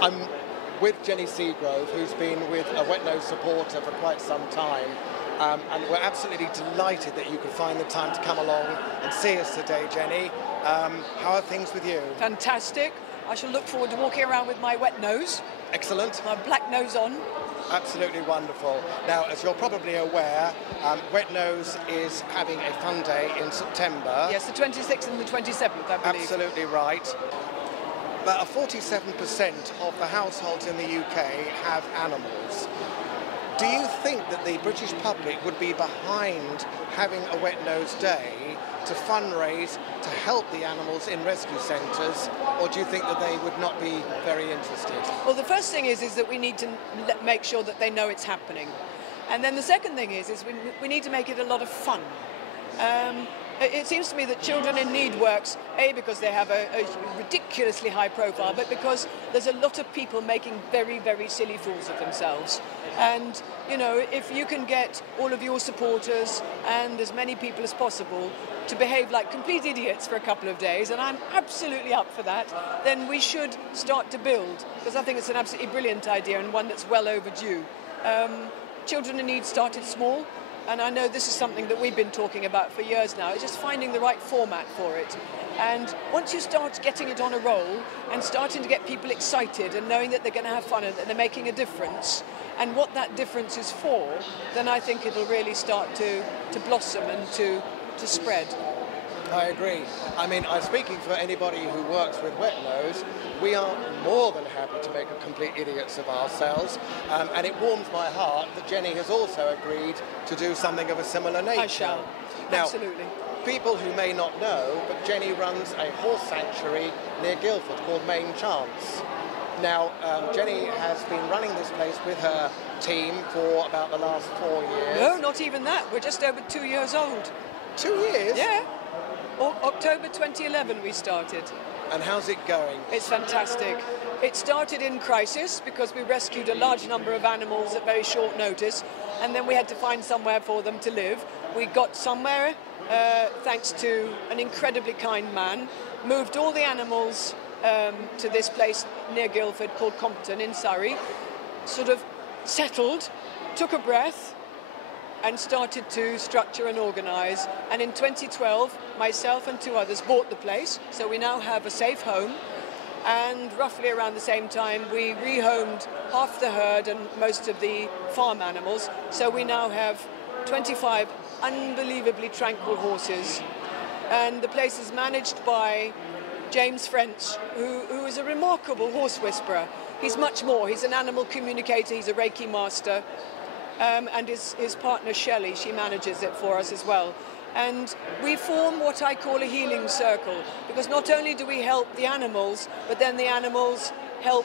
I'm with Jenny Seagrove, who's been with a Wetnose supporter for quite some time. And we're absolutely delighted that you could find the time to come along and see us today, Jenny. How are things with you? Fantastic. I shall look forward to walking around with my wet nose. Excellent. My black nose on. Absolutely wonderful. Now, as you're probably aware, Wetnose is having a fun day in September. Yes, the 26th and the 27th, I believe. Absolutely right. But 47% of the households in the UK have animals. Do you think that the British public would be behind having a Wetnose Day to fundraise to help the animals in rescue centres, or do you think that they would not be very interested? Well, the first thing is that we need to make sure that they know it's happening. And then the second thing is we need to make it a lot of fun. It seems to me that Children in Need works, A, because they have a ridiculously high profile, but because there's a lot of people making very, very silly fools of themselves. And, you know, if you can get all of your supporters and as many people as possible to behave like complete idiots for a couple of days, and I'm absolutely up for that, then we should start to build, because I think it's an absolutely brilliant idea and one that's well overdue. Children in Need started small. And I know this is something that we've been talking about for years now. It's just finding the right format for it. And once you start getting it on a roll and starting to get people excited and knowing that they're going to have fun and that they're making a difference and what that difference is for, then I think it'll really start to blossom and to spread. I agree. I mean, I'm speaking for anybody who works with Wetnose. We are more than happy to make a complete idiots of ourselves, and it warms my heart that Jenny has also agreed to do something of a similar nature. I shall. Now, absolutely. People who may not know, but Jenny runs a horse sanctuary near Guildford called Main Chance. Now, Jenny has been running this place with her team for about the last 4 years. No, not even that. We're just over 2 years old. 2 years? Yeah. October 2011 we started. And how's it going? It's fantastic. It started in crisis because we rescued a large number of animals at very short notice, and then we had to find somewhere for them to live. We got somewhere thanks to an incredibly kind man, moved all the animals to this place near Guildford called Compton in Surrey, sort of settled, took a breath, and started to structure and organise. And in 2012, myself and 2 others bought the place, so we now have a safe home. And roughly around the same time, we rehomed half the herd and most of the farm animals. So we now have 25 unbelievably tranquil horses. And the place is managed by James French, who is a remarkable horse whisperer. He's much more. He's an animal communicator. He's a Reiki master. And his partner Shelley, she manages it for us as well. And we form what I call a healing circle, because not only do we help the animals, but then the animals help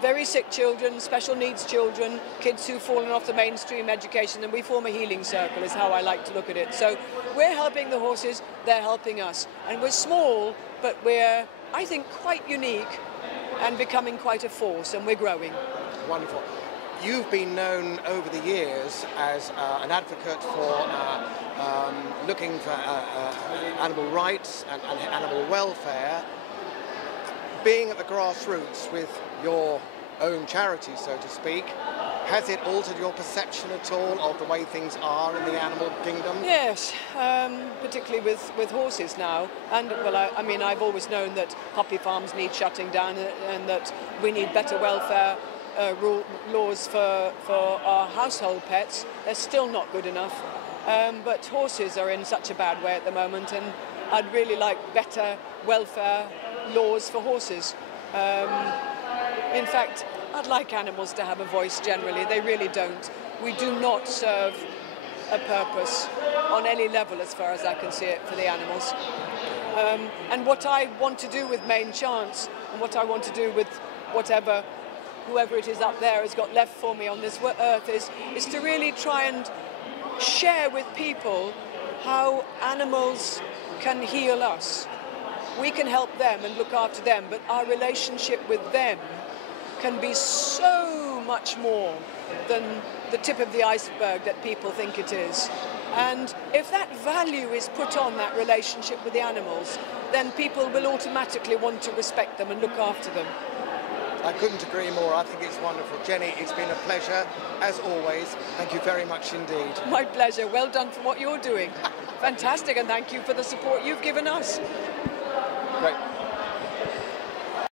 very sick children, special needs children, kids who've fallen off the mainstream education, and we form a healing circle is how I like to look at it. So we're helping the horses, they're helping us. And we're small, but we're, I think, quite unique and becoming quite a force, and we're growing. Wonderful. You've been known over the years as an advocate for looking for animal rights and animal welfare. Being at the grassroots with your own charity, so to speak, has it altered your perception at all of the way things are in the animal kingdom? Yes, particularly with horses now. And, well, I mean, I've always known that puppy farms need shutting down and that we need better welfare laws for our household pets. They're still not good enough. But horses are in such a bad way at the moment, and I'd really like better welfare laws for horses. In fact, I'd like animals to have a voice generally. They really don't. We do not serve a purpose on any level as far as I can see it for the animals. And what I want to do with Main Chance, and what I want to do with whoever it is up there has got left for me on this earth is to really try and share with people how animals can heal us. We can help them and look after them, but our relationship with them can be so much more than the tip of the iceberg that people think it is. And if that value is put on that relationship with the animals, then people will automatically want to respect them and look after them. I couldn't agree more. I think it's wonderful. Jenny, it's been a pleasure, as always. Thank you very much indeed. My pleasure. Well done for what you're doing. Fantastic, and thank you for the support you've given us. Great.